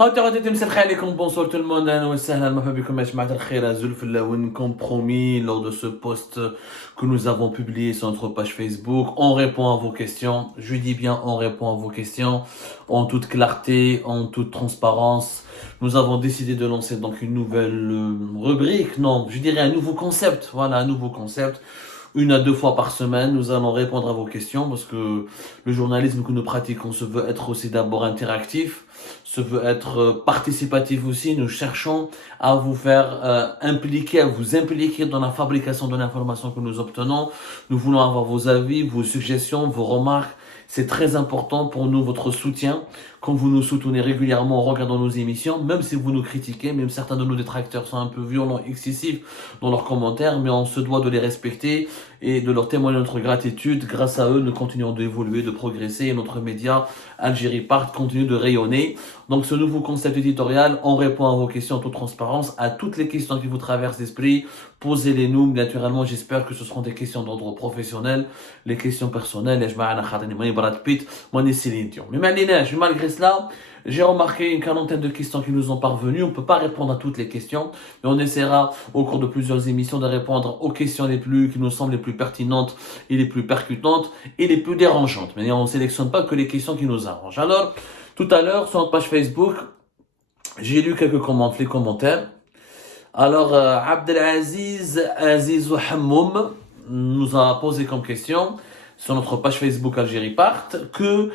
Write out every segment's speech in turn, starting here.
Bonsoir tout le monde, compromis lors de ce post que nous avons publié sur notre page Facebook. On répond à vos questions, je dis bien on répond à vos questions en toute clarté, en toute transparence. Nous avons décidé de lancer donc une nouvelle rubrique, non, je dirais un nouveau concept, voilà, un nouveau concept. 1 à 2 fois par semaine, nous allons répondre à vos questions parce que le journalisme que nous pratiquons se veut être aussi d'abord interactif, se veut être participatif aussi. Nous cherchons à vous faire impliquer, à vous impliquer dans la fabrication de l'information que nous obtenons. Nous voulons avoir vos avis, vos suggestions, vos remarques. C'est très important pour nous, votre soutien. Quand vous nous soutenez régulièrement en regardant nos émissions, même si vous nous critiquez, même certains de nos détracteurs sont un peu violents, excessifs dans leurs commentaires, mais on se doit de les respecter et de leur témoigner notre gratitude. Grâce à eux, nous continuons d'évoluer, de progresser et notre média Algérie Part continue de rayonner. Donc ce nouveau concept éditorial, on répond à vos questions en toute transparence, à toutes les questions qui vous traversent l'esprit. Posez-les nous. Naturellement, j'espère que ce seront des questions d'ordre professionnel, les questions personnelles. Mais malgré cela, j'ai remarqué une quarantaine de questions qui nous ont parvenues. On ne peut pas répondre à toutes les questions, mais on essaiera au cours de plusieurs émissions de répondre aux questions qui nous semblent les plus pertinentes et les plus percutantes et les plus dérangeantes. Mais on ne sélectionne pas que les questions qui nous arrangent. Alors, tout à l'heure, sur notre page Facebook, j'ai lu quelques commentaires. Alors, Abdelaziz Azizou Hammoum nous a posé comme question sur notre page Facebook Algérie Part que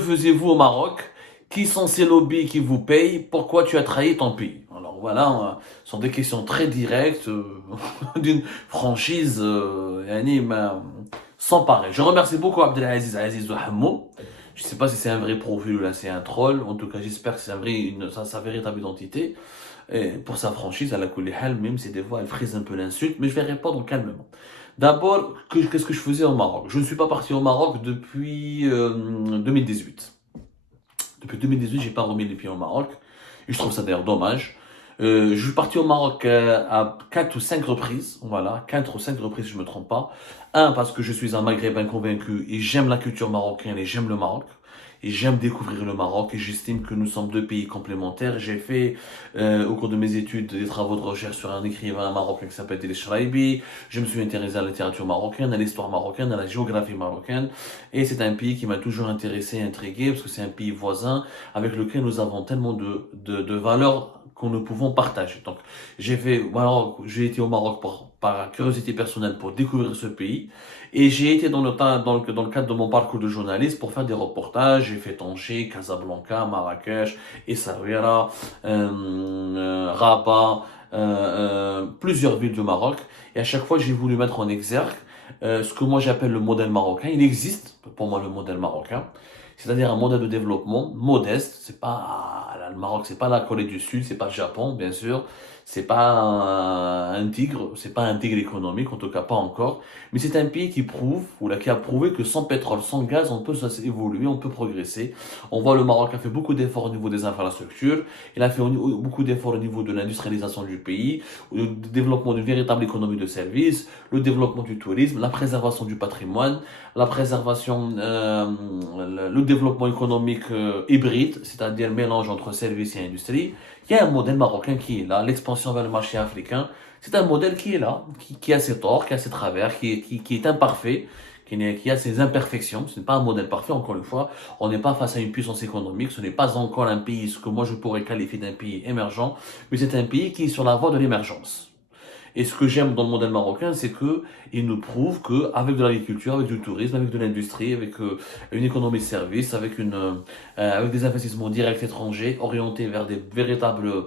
faisiez-vous au Maroc? Qui sont ces lobbies qui vous payent? Pourquoi tu as trahi ton pays? Alors voilà, ce sont des questions très directes, d'une franchise sans pareil. Je remercie beaucoup Abdelaziz Azizou Hammoum. Je ne sais pas si c'est un vrai profil ou là c'est un troll. En tout cas, j'espère que c'est sa véritable identité. Et pour sa franchise, à la Koulihal, même si des fois elle frise un peu l'insulte, mais je vais répondre calmement. D'abord, qu'est-ce que je faisais au Maroc? Je ne suis pas parti au Maroc depuis 2018. Depuis 2018, j'ai pas remis les pieds au Maroc. Et je trouve ça d'ailleurs dommage. Je suis parti au Maroc à 4 ou 5 reprises. Voilà, 4 ou 5 reprises, si je ne me trompe pas. Un, parce que je suis un Maghrébin convaincu et j'aime la culture marocaine et j'aime le Maroc. Et j'aime découvrir le Maroc et j'estime que nous sommes deux pays complémentaires. J'ai fait au cours de mes études des travaux de recherche sur un écrivain marocain qui s'appelle Del Shraibi. Je me suis intéressé à la littérature marocaine, à l'histoire marocaine, à la géographie marocaine. Et c'est un pays qui m'a toujours intéressé et intrigué parce que c'est un pays voisin avec lequel nous avons tellement de valeurs qu'on ne pouvons partager. Donc j'ai été au Maroc par curiosité personnelle pour découvrir ce pays. Et j'ai été dans le cadre de mon parcours de journaliste pour faire des reportages. J'ai fait Tanger, Casablanca, Marrakech, Essaouira, Rabat, plusieurs villes du Maroc. Et à chaque fois, j'ai voulu mettre en exergue ce que moi j'appelle le modèle marocain. Il existe pour moi le modèle marocain, c'est-à-dire un modèle de développement modeste. C'est pas le Maroc, c'est pas la Corée du Sud, c'est pas le Japon, bien sûr. C'est pas un tigre, c'est pas un tigre économique, en tout cas pas encore. Mais c'est un pays qui a prouvé que sans pétrole, sans gaz, on peut évoluer, on peut progresser. On voit le Maroc a fait beaucoup d'efforts au niveau des infrastructures, il a fait beaucoup d'efforts au niveau de l'industrialisation du pays, le développement d'une véritable économie de services, le développement du tourisme, la préservation du patrimoine, la préservation, le développement économique hybride, c'est-à-dire mélange entre services et industrie. Il y a un modèle marocain qui est là, l'expansion vers le marché africain. C'est un modèle qui est là, qui a ses torts, qui a ses travers, qui est imparfait, qui a ses imperfections. Ce n'est pas un modèle parfait, encore une fois. On n'est pas face à une puissance économique. Ce n'est pas encore un pays, ce que moi je pourrais qualifier d'un pays émergent, mais c'est un pays qui est sur la voie de l'émergence. Et ce que j'aime dans le modèle marocain, c'est que il nous prouve que avec de l'agriculture, avec du tourisme, avec de l'industrie, avec une économie de service, avec des investissements directs étrangers orientés vers des véritables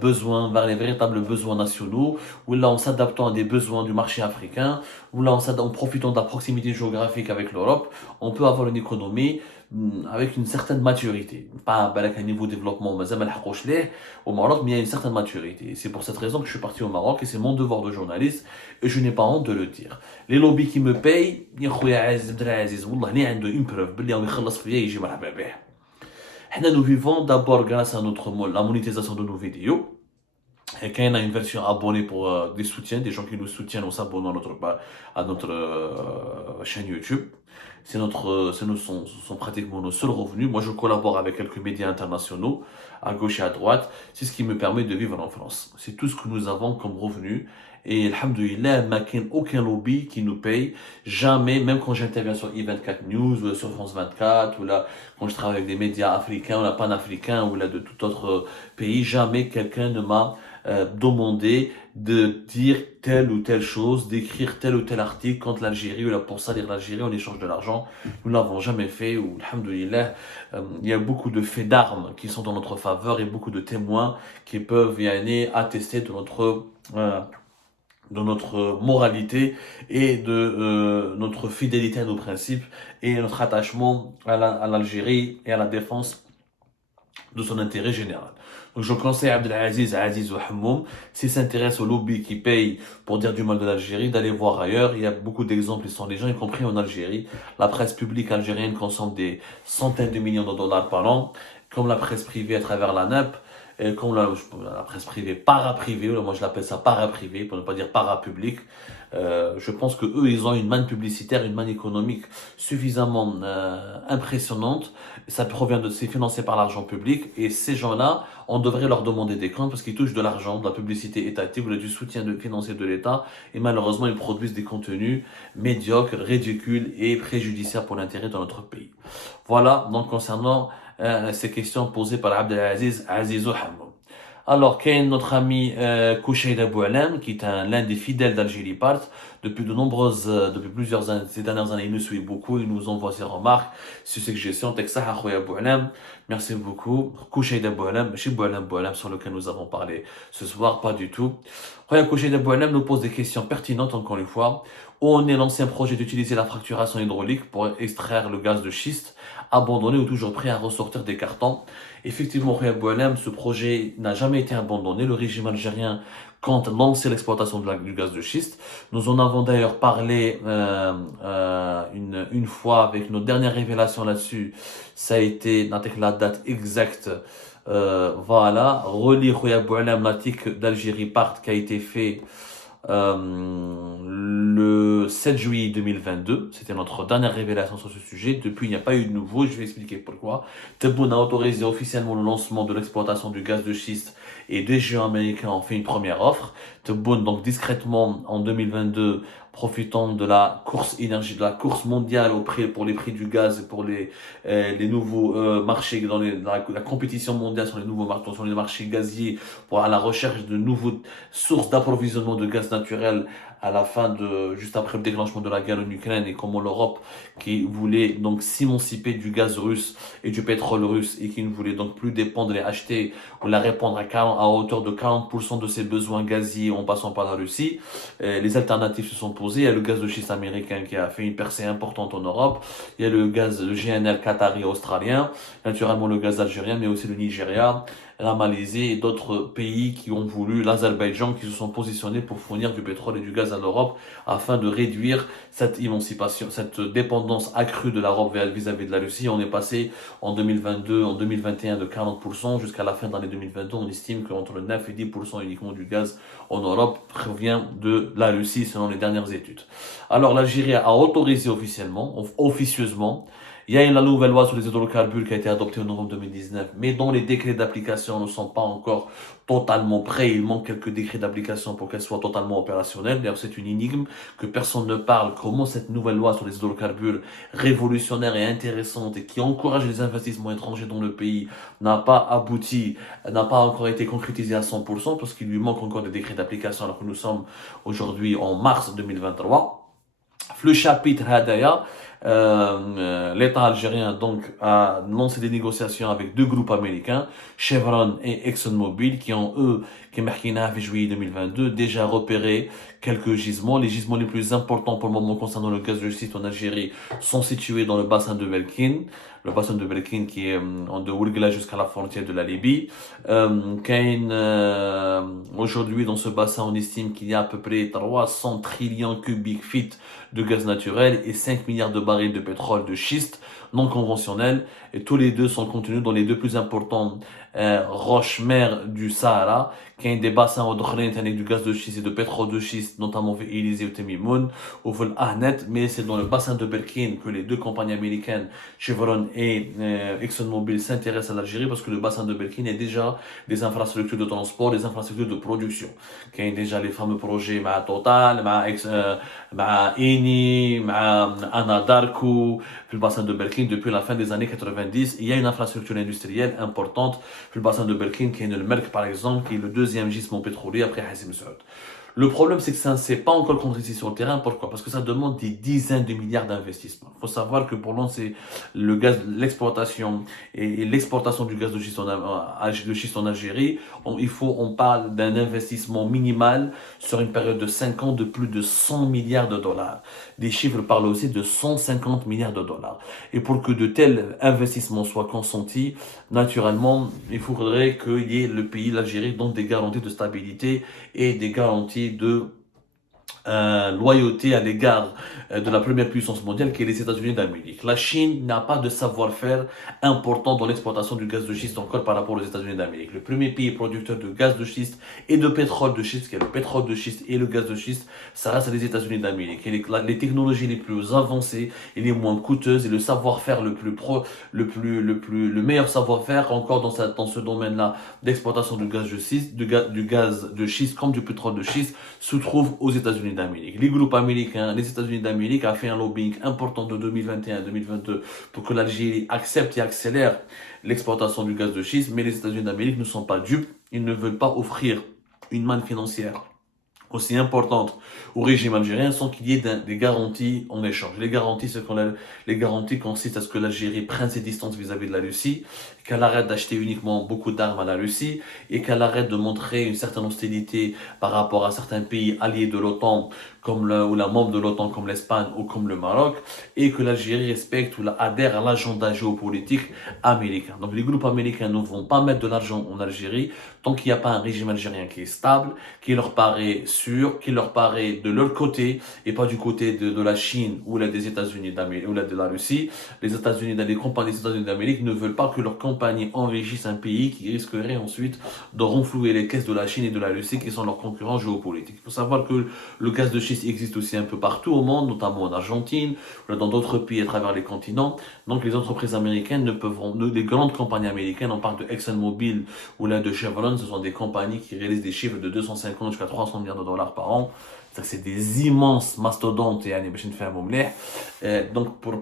besoins, vers les véritables besoins nationaux, où là en s'adaptant à des besoins du marché africain, où là en profitant de la proximité géographique avec l'Europe, on peut avoir une économie avec une certaine maturité. Pas à un niveau de développement, mais au Maroc, mais il y a une certaine maturité. C'est pour cette raison que je suis parti au Maroc et c'est mon devoir de journaliste et je n'ai pas honte de le dire. Les lobbies qui me payent, يا خويا عزيز عبد العزيز والله ني عنده une preuve باللي هو يخلص فيا يجي مرحبا به. Nous vivons d'abord grâce à la monétisation de nos vidéos. Et quand on a une version abonnée pour des soutiens, des gens qui nous soutiennent en s'abonnant à notre chaîne YouTube. Ce sont pratiquement nos seuls revenus. Moi, je collabore avec quelques médias internationaux, à gauche et à droite. C'est ce qui me permet de vivre en France. C'est tout ce que nous avons comme revenu. Et alhamdoulilah, il n'y a aucun lobby qui nous paye. Jamais, même quand j'interviens sur I24 News, ou sur France 24, ou là, quand je travaille avec des médias africains, ou là, panafricains, ou là, de tout autre pays, jamais quelqu'un ne m'a demandé de dire telle ou telle chose, d'écrire tel ou tel article contre l'Algérie, ou là, pour salir l'Algérie en échange de l'argent. Nous ne l'avons jamais fait, ou alhamdoulilah, il y a beaucoup de faits d'armes qui sont en notre faveur et beaucoup de témoins qui peuvent y aller attester de notre moralité et de notre fidélité à nos principes et notre attachement à l'Algérie et à la défense de son intérêt général. Donc je conseille à Abdelaziz, Aziz ou Hammoum, s'il s'intéresse au lobby qui paye pour dire du mal de l'Algérie, d'aller voir ailleurs. Il y a beaucoup d'exemples, ils sont les gens, y compris en Algérie. La presse publique algérienne consomme des centaines de millions de dollars par an, comme la presse privée à travers la NAP, et comme la presse privée para-privée, moi je l'appelle ça para-privé, pour ne pas dire para-public. Je pense que eux, ils ont une manne publicitaire, une manne économique suffisamment impressionnante. Ça provient c'est financé par l'argent public. Et ces gens-là, on devrait leur demander des comptes parce qu'ils touchent de l'argent, de la publicité étatique ou du soutien financier de l'État. Et malheureusement, ils produisent des contenus médiocres, ridicules et préjudiciables pour l'intérêt de notre pays. Voilà, donc concernant ces questions posées par Abdelaziz Azizou Hammoum. Alors, Kane, notre ami Koucheid Aboualem, qui est l'un des fidèles d'Algérie Part, depuis plusieurs années, ces dernières années, il nous suit beaucoup, il nous envoie ses remarques sur ces questions. Texas, Akhoya Aboualem, merci beaucoup. Koucheid Aboualem, chez Boualem, sur lequel nous avons parlé ce soir, pas du tout. Koucheid Aboualem nous pose des questions pertinentes, encore une fois. Où en est l'ancien projet d'utiliser la fracturation hydraulique pour extraire le gaz de schiste, abandonné ou toujours prêt à ressortir des cartons? Effectivement, ce projet n'a jamais été abandonné. Le régime algérien compte lancer l'exploitation du gaz de schiste. Nous en avons d'ailleurs parlé une fois avec nos dernières révélations là-dessus. Ça a été, avec la date exacte, voilà, relire l'article d'Algérie Part qui a été fait le 7 juillet 2022, c'était notre dernière révélation sur ce sujet. Depuis, il n'y a pas eu de nouveau. Je vais expliquer pourquoi. Tebboune a autorisé officiellement le lancement de l'exploitation du gaz de schiste et des géants américains ont fait une première offre. Tebboune, donc discrètement, en 2022, profitant de la course énergie, de la course mondiale pour les prix du gaz et pour les nouveaux marchés, dans la compétition mondiale sur les marchés gaziers, à la recherche de nouvelles sources d'approvisionnement de gaz naturel à la fin juste après le déclenchement de la guerre en Ukraine et comment l'Europe qui voulait donc s'émanciper du gaz russe et du pétrole russe et qui ne voulait donc plus dépendre et acheter ou la répondre à hauteur de 40% de ses besoins gaziers en passant par la Russie. Les alternatives se sont posées. Il y a le gaz de schiste américain qui a fait une percée importante en Europe. Il y a le GNL qatari australien, naturellement le gaz algérien, mais aussi le Nigeria, la Malaisie et d'autres pays qui ont voulu, l'Azerbaïdjan, qui se sont positionnés pour fournir du pétrole et du gaz à l'Europe afin de réduire cette émancipation, cette dépendance accrue de l'Europe vis-à-vis de la Russie. On est passé en 2022, en 2021 de 40% jusqu'à la fin de l'année 2022. On estime qu'entre le 9 et 10% uniquement du gaz en Europe provient de la Russie selon les dernières études. Alors l'Algérie a autorisé officieusement. Il y a la nouvelle loi sur les hydrocarbures qui a été adoptée en novembre 2019, mais dont les décrets d'application ne sont pas encore totalement prêts. Il manque quelques décrets d'application pour qu'elle soit totalement opérationnelle. D'ailleurs, c'est une énigme que personne ne parle. Comment cette nouvelle loi sur les hydrocarbures révolutionnaire et intéressante et qui encourage les investissements étrangers dans le pays n'a pas abouti, n'a pas encore été concrétisée à 100% parce qu'il lui manque encore des décrets d'application alors que nous sommes aujourd'hui en mars 2023. Le chapitre Hadaya, l'État algérien donc a lancé des négociations avec deux groupes américains, Chevron et ExxonMobil, qui ont qui en juillet 2022 déjà repéré quelques gisements. Les gisements les plus importants pour le moment concernant le gaz de schiste en Algérie sont situés dans le bassin de Belkin. Le bassin de Belkin qui est de Ouargla jusqu'à la frontière de la Libye. Aujourd'hui dans ce bassin on estime qu'il y a à peu près 300 trillions cubiques feet de gaz naturel et 5 milliards de barils de pétrole de schiste non conventionnels, et tous les deux sont contenus dans les deux plus importants roches-mers du Sahara, qui ont des bassins avec du gaz de schiste et de pétrole de schiste, notamment في Élysée ou Temimoun, ou في Ahnet, mais c'est dans le bassin de Berkine que les deux compagnies américaines, Chevron et ExxonMobil, s'intéressent à l'Algérie, parce que le bassin de Berkine est déjà des infrastructures de transport, des infrastructures de production, qui ont déjà les fameux projets مع Total, مع Eni, مع Anadarko, في le bassin de Berkine depuis la fin des années 90. Il y a une infrastructure industrielle importante في le bassin de Berkine, qui est le Merk par exemple, qui est le deuxième gisement pétrolier après Hassim Saoud. Le problème, c'est que ça ne s'est pas encore concrétisé sur le terrain. Pourquoi? Parce que ça demande des dizaines de milliards d'investissements. Il faut savoir que pour lancer le gaz, l'exploitation et l'exportation du gaz de schiste en Algérie, on parle d'un investissement minimal sur une période de 5 ans de plus de 100 milliards de dollars. Des chiffres parlent aussi de 150 milliards de dollars. Et pour que de tels investissements soient consentis, naturellement, il faudrait qu'il y ait le pays, l'Algérie, donne des garanties de stabilité et des garanties de loyauté à l'égard de la première puissance mondiale qui est les États-Unis d'Amérique. La Chine n'a pas de savoir-faire important dans l'exploitation du gaz de schiste encore par rapport aux États-Unis d'Amérique. Le premier pays producteur de gaz de schiste et de pétrole de schiste, qui est le pétrole de schiste et le gaz de schiste, ça reste les États-Unis d'Amérique. Et les technologies les plus avancées et les moins coûteuses et le savoir-faire le meilleur savoir-faire encore dans ce domaine-là d'exploitation du gaz de schiste, du gaz de schiste comme du pétrole de schiste se trouve aux États-Unis d'Amérique. Les groupes américains, les États-Unis d'Amérique a fait un lobbying important de 2021 à 2022 pour que l'Algérie accepte et accélère l'exportation du gaz de schiste, mais les États-Unis d'Amérique ne sont pas dupes, ils ne veulent pas offrir une manne financière aussi importante au régime algérien sans qu'il y ait des garanties en échange. Les garanties consistent à ce que l'Algérie prenne ses distances vis-à-vis de la Russie, qu'elle arrête d'acheter uniquement beaucoup d'armes à la Russie et qu'elle arrête de montrer une certaine hostilité par rapport à certains pays alliés de l'OTAN ou la membre de l'OTAN comme l'Espagne ou comme le Maroc, et que l'Algérie respecte ou adhère à l'agenda géopolitique américain. Donc les groupes américains ne vont pas mettre de l'argent en Algérie tant qu'il n'y a pas un régime algérien qui est stable, qui leur paraît sûr, qui leur paraît de leur côté et pas du côté de la Chine ou là des États-Unis d'Amérique ou là de la Russie. Les compagnies des États-Unis d'Amérique ne veulent pas que leurs compagnies enrichissent un pays qui risquerait ensuite de renflouer les caisses de la Chine et de la Russie qui sont leurs concurrents géopolitiques. Il faut savoir que le gaz de schiste existe aussi un peu partout au monde, notamment en Argentine, ou dans d'autres pays à travers les continents. Donc les entreprises américaines les grandes compagnies américaines, on parle de ExxonMobil ou là de Chevron, ce sont des compagnies qui réalisent des chiffres de 250 jusqu'à 300 milliards de dollars par an. C'est des immenses mastodontes. Donc pour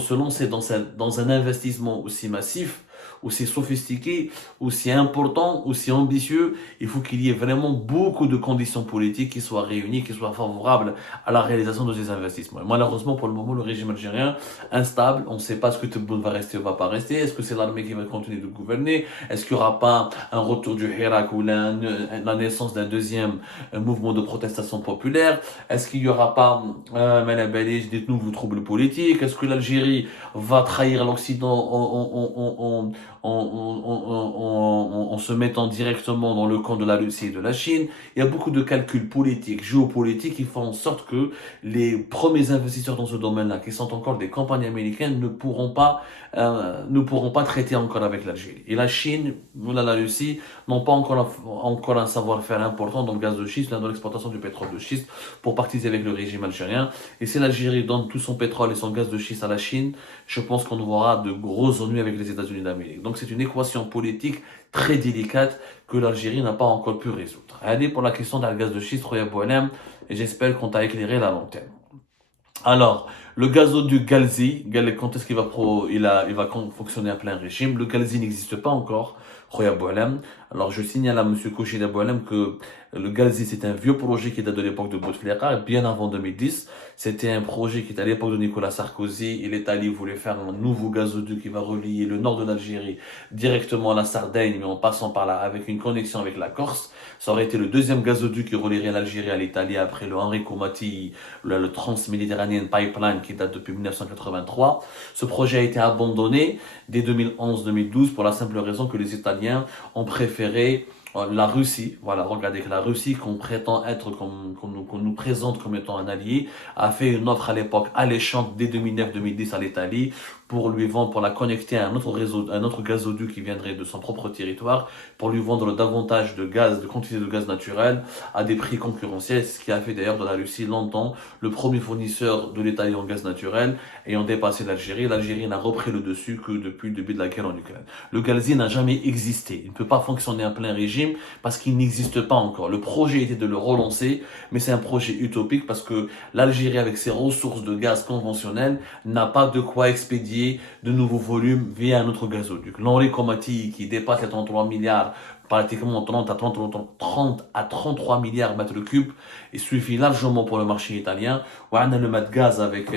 se lancer dans un investissement aussi massif, aussi sophistiqué, aussi important, aussi ambitieux, il faut qu'il y ait vraiment beaucoup de conditions politiques qui soient réunies, qui soient favorables à la réalisation de ces investissements. Et malheureusement, pour le moment, le régime algérien, instable, on ne sait pas ce que Tebboune va rester ou va pas rester. Est-ce que c'est l'armée qui va continuer de gouverner? Est-ce qu'il n'y aura pas un retour du Hirak ou la naissance d'un deuxième mouvement de protestation populaire? Est-ce qu'il n'y aura pas des nouveaux troubles politiques? Est-ce que l'Algérie va trahir l'Occident en se mettant directement dans le camp de la Russie et de la Chine? Il y a beaucoup de calculs politiques, géopolitiques qui font en sorte que les premiers investisseurs dans ce domaine-là, qui sont encore des compagnies américaines, ne pourront pas traiter encore avec l'Algérie. Et la Chine ou la Russie n'ont pas encore un savoir-faire important dans le gaz de schiste, dans l'exportation du pétrole de schiste pour pactiser avec le régime algérien. Et si l'Algérie donne tout son pétrole et son gaz de schiste à la Chine, je pense qu'on aura de gros ennuis avec les États-Unis d'Amérique. Donc c'est une équation politique très délicate que l'Algérie n'a pas encore pu résoudre. Allez pour la question du gaz de schiste, Roya Boualem, et j'espère qu'on t'a éclairé la lanterne. Alors, le gazoduc Galzi, quand est-ce qu'il va fonctionner à plein régime? Le Galzi n'existe pas encore, Khoya Boualem. Alors, je signale à M. Kouchida Boualem que le Galzi, c'est un vieux projet qui date de l'époque de Bouteflika, bien avant 2010. C'était un projet qui était à l'époque de Nicolas Sarkozy, et l'Italie voulait faire un nouveau gazoduc qui va relier le nord de l'Algérie directement à la Sardaigne, mais en passant par là, avec une connexion avec la Corse. Ça aurait été le deuxième gazoduc qui relierait l'Algérie à l'Italie après le Enrico Matti, le Trans-Méditerranean Pipeline qui date depuis 1983. Ce projet a été abandonné dès 2011-2012 pour la simple raison que les Italiens ont préféré la Russie, voilà, regardez que la Russie qu'on prétend être, qu'on nous présente comme étant un allié, a fait une offre à l'époque alléchante dès 2009-2010 à l'Italie pour lui vendre, pour la connecter à un autre réseau, un autre gazoduc qui viendrait de son propre territoire, pour lui vendre davantage de gaz, de quantité de gaz naturel à des prix concurrentiels, ce qui a fait d'ailleurs de la Russie longtemps le premier fournisseur de l'État en gaz naturel, ayant dépassé l'Algérie. L'Algérie n'a repris le dessus que depuis le début de la guerre en Ukraine. Le gazier n'a jamais existé. Il ne peut pas fonctionner à plein régime parce qu'il n'existe pas encore. Le projet était de le relancer, mais c'est un projet utopique parce que l'Algérie, avec ses ressources de gaz conventionnelles, n'a pas de quoi expédier de nouveaux volumes via un autre gazoduc. L'Henri Komati, qui dépasse les 33 milliards, pratiquement 30 à 33 milliards de mètres cubes, il suffit largement pour le marché italien. On a le mat gaz avec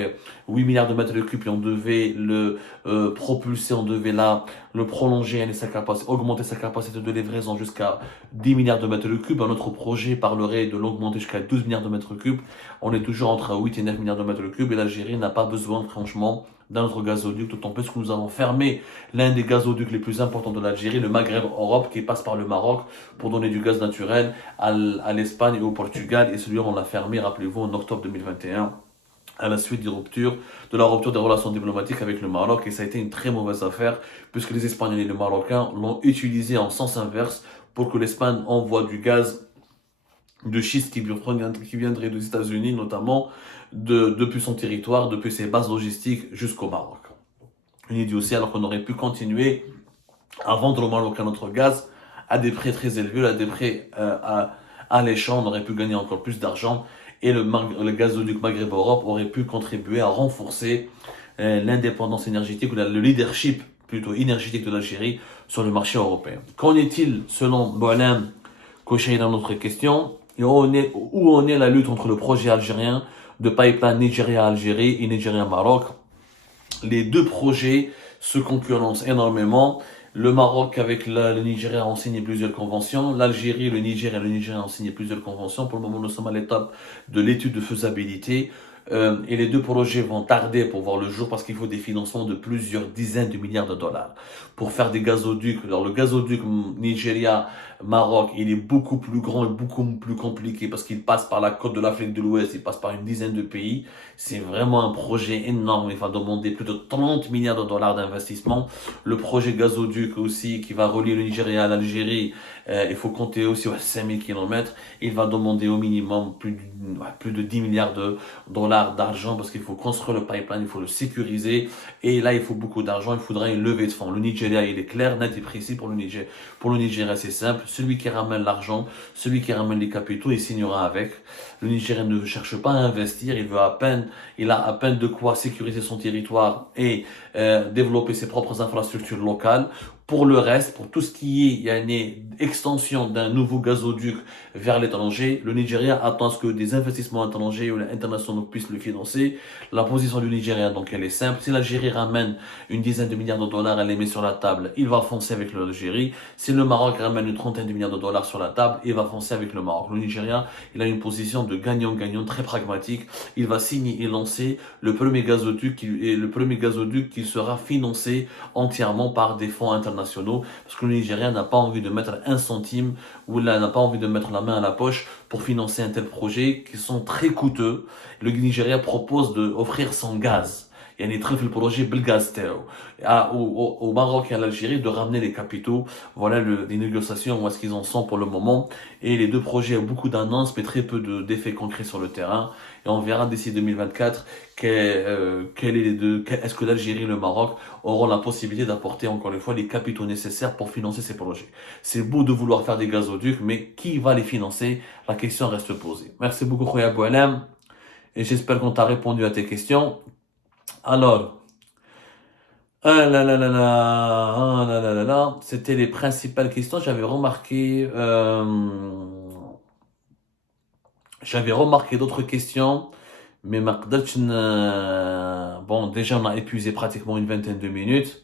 8 milliards de mètres cubes et on devait le propulser, on devait là le prolonger, augmenter sa capacité de livraison jusqu'à 10 milliards de mètres cubes. Un autre projet parlerait de l'augmenter jusqu'à 12 milliards de mètres cubes. On est toujours entre 8 et 9 milliards de mètres cubes et l'Algérie n'a pas besoin, franchement, d'un autre gazoduc, d'autant plus que nous avons fermé l'un des gazoducs les plus importants de l'Algérie, le Maghreb Europe, qui passe par le Maroc pour donner du gaz naturel à l'Espagne et au Portugal. Et celui-là, on l'a fermé, rappelez-vous, en octobre 2021 à la suite de la rupture des relations diplomatiques avec le Maroc. Et ça a été une très mauvaise affaire, puisque les Espagnols et les Marocains l'ont utilisé en sens inverse pour que l'Espagne envoie du gaz de schiste qui viendrait des États-Unis, notamment depuis son territoire, depuis ses bases logistiques jusqu'au Maroc. Une idiotie, alors qu'on aurait pu continuer à vendre au Maroc notre gaz à des prix très élevés, à des prix alléchants. On aurait pu gagner encore plus d'argent et le gazoduc Maghreb-Europe aurait pu contribuer à renforcer l'indépendance énergétique ou le leadership plutôt énergétique de l'Algérie sur le marché européen. Qu'en est-il selon Boalem Kochaï dans notre question? Et où en est la lutte entre le projet algérien de pipeline Nigeria-Algérie et Nigeria-Maroc? Les deux projets se concurrencent énormément. Le Maroc avec le Nigeria ont signé plusieurs conventions. L'Algérie, le Niger et le Nigeria ont signé plusieurs conventions. Pour le moment, nous sommes à l'étape de l'étude de faisabilité. Et les deux projets vont tarder pour voir le jour parce qu'il faut des financements de plusieurs dizaines de milliards de dollars pour faire des gazoducs. Alors le gazoduc Nigeria-Maroc, il est beaucoup plus grand et beaucoup plus compliqué parce qu'il passe par la côte de l'Afrique de l'Ouest, il passe par une dizaine de pays. C'est vraiment un projet énorme. Il va demander plus de 30 milliards de dollars d'investissement. Le projet gazoduc aussi qui va relier le Nigeria à l'Algérie, il faut compter aussi 5000 km. Il va demander au minimum plus de 10 milliards de dollars d'argent parce qu'il faut construire le pipeline, il faut le sécuriser et là il faut beaucoup d'argent, il faudra une levée de fonds. Le Nigeria il est clair, net et précis pour le Niger. Pour le Nigeria c'est simple, celui qui ramène l'argent, celui qui ramène les capitaux, il signera avec. Le Nigeria ne cherche pas à investir, il a à peine de quoi sécuriser son territoire et développer ses propres infrastructures locales. Pour le reste, pour tout ce qui est, il y a une extension d'un nouveau gazoduc vers l'étranger. Le Nigeria attend à ce que des investissements étrangers ou internationaux puissent le financer. La position du Nigeria, donc, elle est simple. Si l'Algérie ramène une dizaine de milliards de dollars, elle les met sur la table, il va foncer avec l'Algérie. Si le Maroc ramène une trentaine de milliards de dollars sur la table, il va foncer avec le Maroc. Le Nigeria, il a une position de gagnant-gagnant très pragmatique. Il va signer et lancer le premier gazoduc qui sera financé entièrement par des fonds internationaux. Parce que le Nigeria n'a pas envie de mettre un centime ou là n'a pas envie de mettre la main à la poche pour financer un tel projet qui sont très coûteux. Le Nigeria propose d'offrir son gaz. Il y a des le projet Belgaztel au Maroc et à l'Algérie de ramener les capitaux. Voilà les négociations, où est-ce qu'ils en sont pour le moment. Et les deux projets ont beaucoup d'annonces, mais très peu d'effets concrets sur le terrain. Et on verra d'ici 2024 est-ce que l'Algérie et le Maroc auront la possibilité d'apporter encore une fois les capitaux nécessaires pour financer ces projets. C'est beau de vouloir faire des gazoducs, mais qui va les financer? La question reste posée. Merci beaucoup, Khoya Boualem, et j'espère qu'on t'a répondu à tes questions. Alors, c'était les principales questions. J'avais remarqué d'autres questions, mais bon, déjà on a épuisé pratiquement une vingtaine de minutes.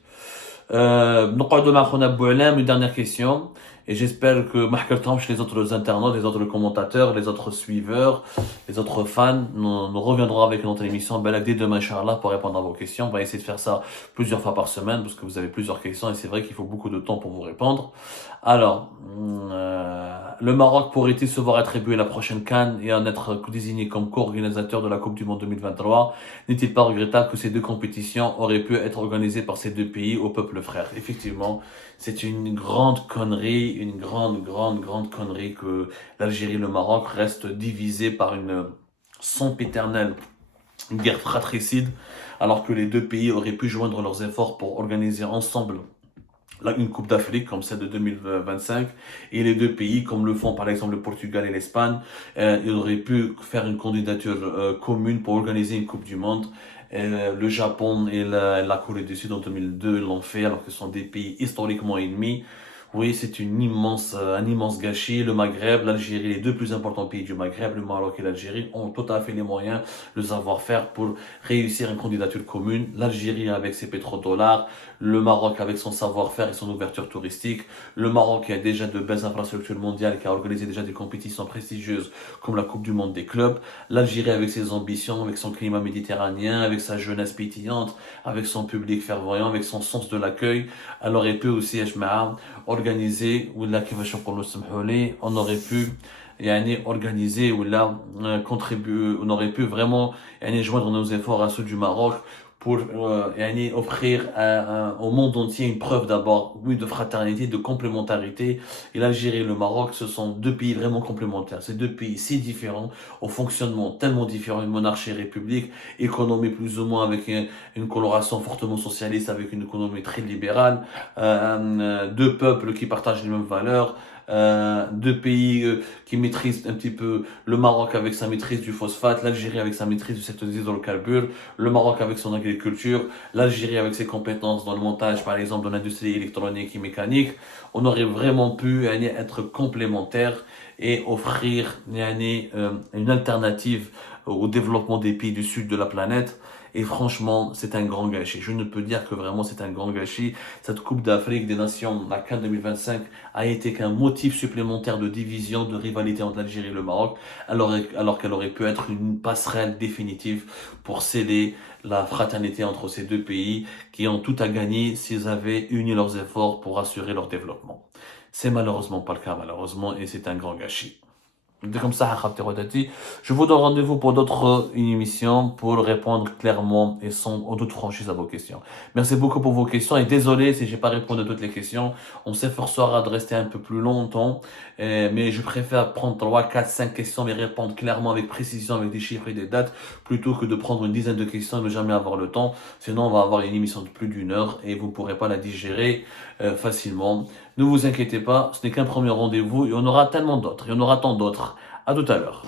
نقعدوا مع خونا بوعلام une dernière question. Et j'espère que ما حكرتهمش les autres internautes, les autres commentateurs, les autres suiveurs, les autres fans. Nous reviendrons avec notre émission dès demain, Inch'Allah, pour répondre à vos questions. On va essayer de faire ça plusieurs fois par semaine parce que vous avez plusieurs questions et c'est vrai qu'il faut beaucoup de temps pour vous répondre. Alors, le Maroc pourrait-il se voir attribuer la prochaine CAN et en être désigné comme co-organisateur de la Coupe du Monde 2023? N'est-il pas regrettable que ces deux compétitions auraient pu être organisées par ces deux pays au peuple frère? Effectivement, c'est une grande connerie, une grande connerie que l'Algérie et le Maroc restent divisés par une sempiternelle guerre fratricide, alors que les deux pays auraient pu joindre leurs efforts pour organiser ensemble une Coupe d'Afrique comme celle de 2025 et les deux pays comme le font par exemple le Portugal et l'Espagne, ils auraient pu faire une candidature commune pour organiser une Coupe du Monde. Le Japon et la Corée du Sud en 2002 l'ont fait alors que ce sont des pays historiquement ennemis. Oui, c'est un immense gâchis. Le Maghreb, l'Algérie, les deux plus importants pays du Maghreb, le Maroc et l'Algérie, ont tout à fait les moyens, le savoir-faire pour réussir une candidature commune. L'Algérie avec ses pétrodollars, le Maroc avec son savoir-faire et son ouverture touristique. Le Maroc qui a déjà de belles infrastructures mondiales, qui a organisé déjà des compétitions prestigieuses comme la Coupe du Monde des clubs. L'Algérie avec ses ambitions, avec son climat méditerranéen, avec sa jeunesse pétillante, avec son public fervent, avec son sens de l'accueil. Elle aurait pu aussi, organiser on aurait pu organiser contribuer, on aurait pu vraiment joindre nos efforts à ceux du Maroc pour offrir au monde entier une preuve d'abord, oui, de fraternité, de complémentarité. Et l'Algérie et le Maroc, ce sont deux pays vraiment complémentaires. Ces deux pays si différents, au fonctionnement tellement différent, une monarchie république, économie plus ou moins avec une coloration fortement socialiste, avec une économie très libérale, deux peuples qui partagent les mêmes valeurs, deux pays qui maîtrisent un petit peu, le Maroc avec sa maîtrise du phosphate, l'Algérie avec sa maîtrise du secteur des hydrocarbures, le Maroc avec son agriculture, l'Algérie avec ses compétences dans le montage, par exemple, dans l'industrie électronique et mécanique. On aurait vraiment pu être complémentaires et offrir une alternative au développement des pays du sud de la planète. Et franchement, c'est un grand gâchis. Je ne peux dire que vraiment c'est un grand gâchis. Cette Coupe d'Afrique des Nations, la CAN 2025, a été qu'un motif supplémentaire de division, de rivalité entre l'Algérie et le Maroc, alors qu'elle aurait pu être une passerelle définitive pour sceller la fraternité entre ces deux pays qui ont tout à gagner s'ils avaient uni leurs efforts pour assurer leur développement. C'est malheureusement pas le cas, malheureusement, et c'est un grand gâchis. Comme ça, je vous donne rendez-vous pour d'autres émissions pour répondre clairement et en toute franchise à vos questions. Merci beaucoup pour vos questions et désolé si j'ai pas répondu à toutes les questions. On s'efforcera de rester un peu plus longtemps, mais je préfère prendre 3, 4, 5 questions mais répondre clairement avec précision, avec des chiffres et des dates, plutôt que de prendre une dizaine de questions et ne jamais avoir le temps. Sinon, on va avoir une émission de plus d'une heure et vous ne pourrez pas la digérer facilement. Ne vous inquiétez pas, ce n'est qu'un premier rendez-vous. Il y en aura tellement d'autres. Il y en aura tant d'autres. À tout à l'heure.